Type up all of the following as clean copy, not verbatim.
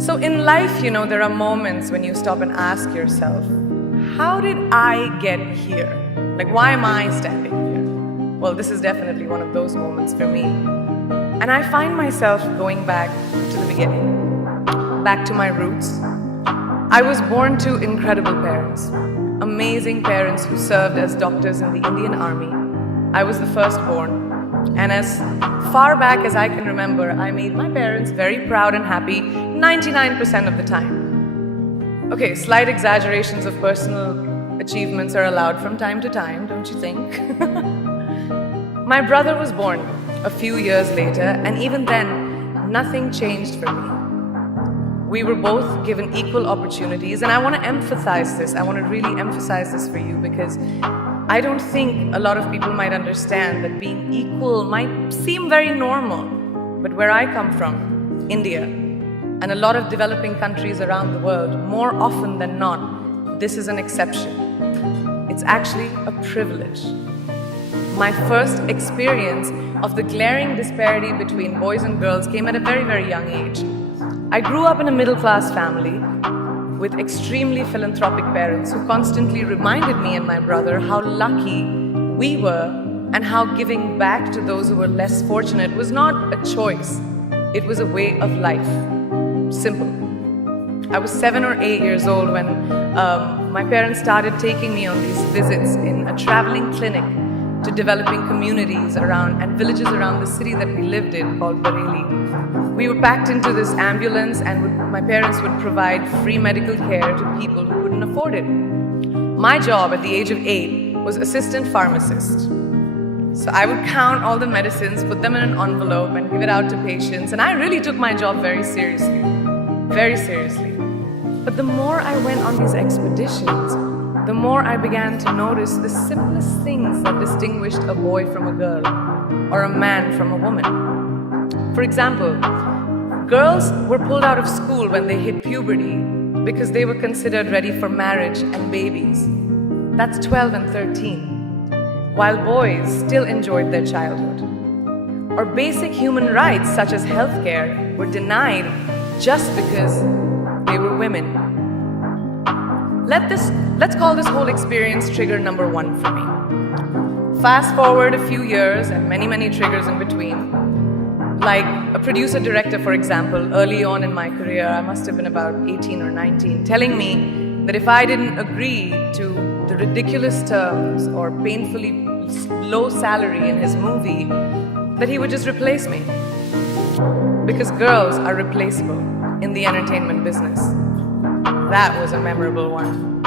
So in life, there are moments when you stop and ask yourself, how did I get here? Like, why am I standing here? Well, this is definitely one of those moments for me. And I find myself going back to the beginning, back to my roots. I was born to incredible parents, amazing parents who served as doctors in the Indian Army. I was the firstborn. And as far back as I can remember, I made my parents very proud and happy 99% of the time. Okay, slight exaggerations of personal achievements are allowed from time to time, don't you think? My brother was born a few years later, and even then, nothing changed for me. We were both given equal opportunities, and I want to emphasize this. I want to really emphasize this for you because I don't think a lot of people might understand that being equal might seem very normal. But where I come from, India, and a lot of developing countries around the world, more often than not, this is an exception. It's actually a privilege. My first experience of the glaring disparity between boys and girls came at a very, very young age. I grew up in a middle-class family with extremely philanthropic parents who constantly reminded me and my brother how lucky we were and how giving back to those who were less fortunate was not a choice. It was a way of life. Simple. I was 7 or 8 years old when my parents started taking me on these visits in a traveling clinic to developing communities around and villages around the city that we lived in called Bareilly. We were packed into this ambulance and my parents would provide free medical care to people who couldn't afford it. My job at the age of 8 was assistant pharmacist. So I would count all the medicines, put them in an envelope and give it out to patients, and I really took my job very seriously. Very seriously. But the more I went on these expeditions, the more I began to notice the simplest things that distinguished a boy from a girl or a man from a woman. For example, girls were pulled out of school when they hit puberty because they were considered ready for marriage and babies. That's 12 and 13, while boys still enjoyed their childhood. Or basic human rights such as healthcare were denied just because they were women. Let's call this whole experience trigger number 1 for me. Fast forward a few years and many, many triggers in between. Like a producer-director, for example, early on in my career, I must have been about 18 or 19, telling me that if I didn't agree to the ridiculous terms or painfully low salary in his movie, that he would just replace me. Because girls are replaceable in the entertainment business. That was a memorable one.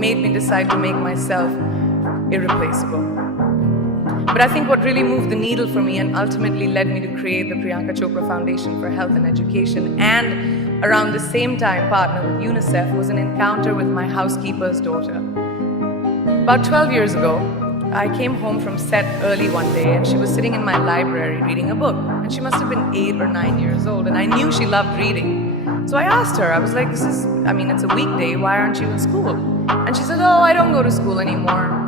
Made me decide to make myself irreplaceable. But I think what really moved the needle for me and ultimately led me to create the Priyanka Chopra Foundation for Health and Education and around the same time partner with UNICEF was an encounter with my housekeeper's daughter. About 12 years ago, I came home from set early one day and she was sitting in my library reading a book. And she must have been 8 or 9 years old and I knew she loved reading. So I asked her, I was like, it's a weekday, why aren't you in school? And she said, oh, I don't go to school anymore.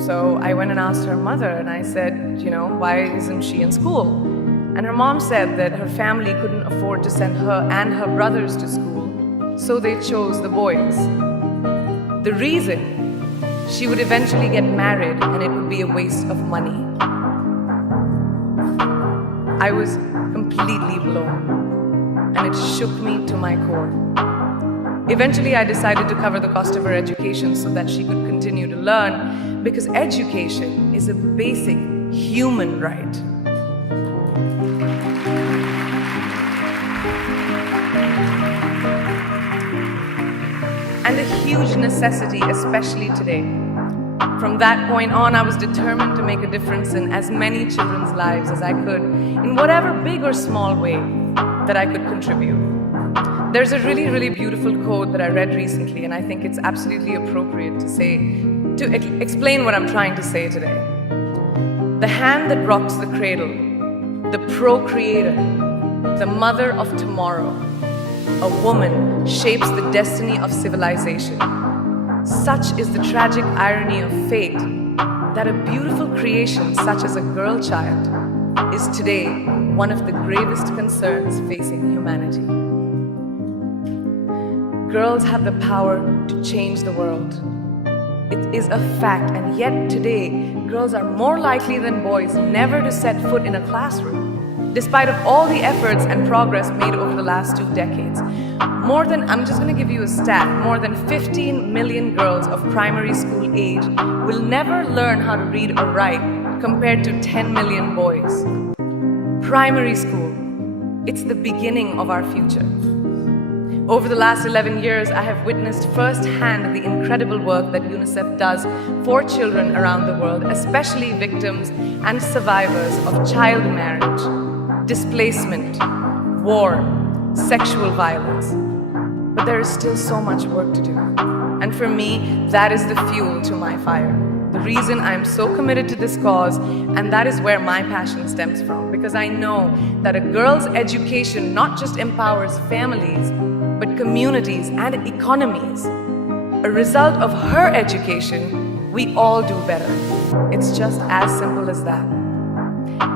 So I went and asked her mother and I said, why isn't she in school? And her mom said that her family couldn't afford to send her and her brothers to school, so they chose the boys. The reason, she would eventually get married and it would be a waste of money. I was completely blown. And it shook me to my core. Eventually, I decided to cover the cost of her education so that she could continue to learn, because education is a basic human right. And a huge necessity, especially today. From that point on, I was determined to make a difference in as many children's lives as I could, in whatever big or small way that I could contribute. There's a really, really beautiful quote that I read recently, and I think it's absolutely appropriate to explain what I'm trying to say today. The hand that rocks the cradle, the procreator, the mother of tomorrow, a woman shapes the destiny of civilization. Such is the tragic irony of fate that a beautiful creation such as a girl child is today one of the gravest concerns facing humanity. girls have the power to change the world. It is a fact, and yet today, girls are more likely than boys never to set foot in a classroom, despite of all the efforts and progress made over the last 2 decades. I'm just going to give you a stat, more than 15 million girls of primary school age will never learn how to read or write compared to 10 million boys. Primary school, it's the beginning of our future. Over the last 11 years, I have witnessed firsthand the incredible work that UNICEF does for children around the world, especially victims and survivors of child marriage, displacement, war, sexual violence. But there is still so much work to do. And for me, that is the fuel to my fire. The reason I am so committed to this cause, and that is where my passion stems from, because I know that a girl's education not just empowers families, but communities and economies. A result of her education, we all do better. It's just as simple as that.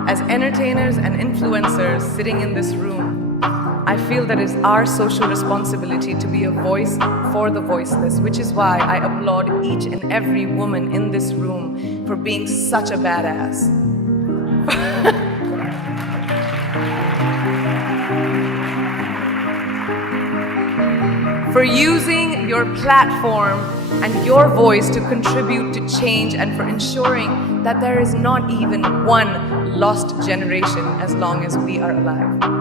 As entertainers and influencers sitting in this room, I feel that it's our social responsibility to be a voice for the voiceless, which is why I applaud each and every woman in this room for being such a badass. For using your platform and your voice to contribute to change, and for ensuring that there is not even one lost generation as long as we are alive.